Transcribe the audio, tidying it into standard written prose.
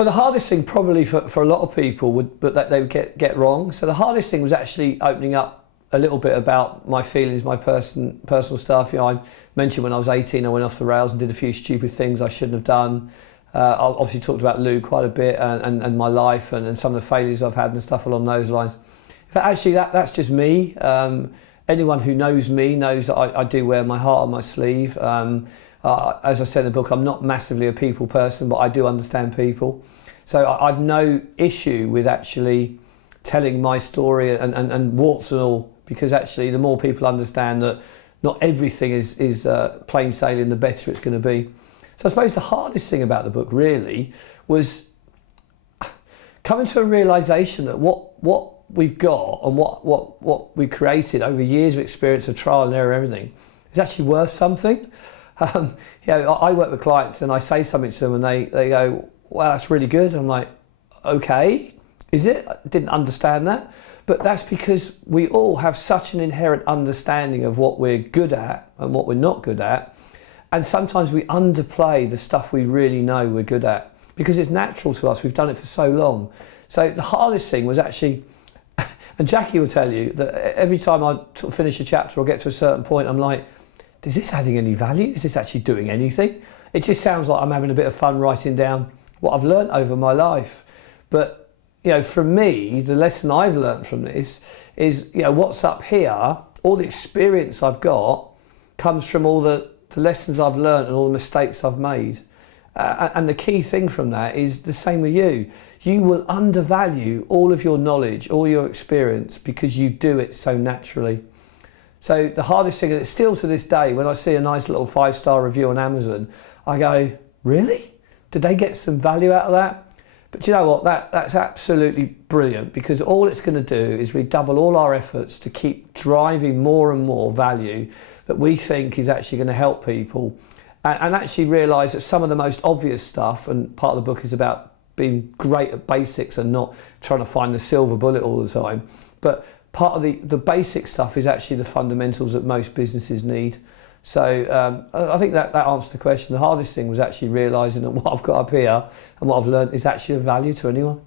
Well, the hardest thing probably for a lot of people but that they would get wrong. So the hardest thing was actually opening up a little bit about my feelings, my personal stuff. You know, I mentioned when I was 18, I went off the rails and did a few stupid things I shouldn't have done. I obviously talked about Lou quite a bit and my life and some of the failures I've had and stuff along those lines. But actually, that's just me. Anyone who knows me knows that I do wear my heart on my sleeve. As I said in the book, I'm not massively a people person, but I do understand people. So I've no issue with actually telling my story and warts and all, because actually the more people understand that not everything is plain sailing, the better it's going to be. So I suppose the hardest thing about the book really was coming to a realisation that what we've got and what we created over years of experience of trial and error, everything, is actually worth something. You know, I work with clients and I say something to them and they go, "Wow, that's really good." I'm like, "Okay, is it? I didn't understand that." But that's because we all have such an inherent understanding of what we're good at and what we're not good at. And sometimes we underplay the stuff we really know we're good at because it's natural to us. We've done it for so long. So the hardest thing was actually, and Jackie will tell you that every time I sort of finish a chapter or get to a certain point, I'm like, is this adding any value? Is this actually doing anything? It just sounds like I'm having a bit of fun writing down what I've learned over my life. But, you know, for me, the lesson I've learned from this is, you know, what's up here, all the experience I've got comes from all the lessons I've learned and all the mistakes I've made. And the key thing from that is the same with you. You will undervalue all of your knowledge, all your experience, because you do it so naturally. So the hardest thing, and it's still to this day, when I see a nice little 5-star review on Amazon, I go, really? Did they get some value out of that? But you know what, that's absolutely brilliant, because all it's going to do is redouble all our efforts to keep driving more and more value that we think is actually going to help people, and actually realise that some of the most obvious stuff, and part of the book is about being great at basics and not trying to find the silver bullet all the time, but part of the basic stuff is actually the fundamentals that most businesses need. So I think that answers the question. The hardest thing was actually realising that what I've got up here and what I've learned is actually of value to anyone.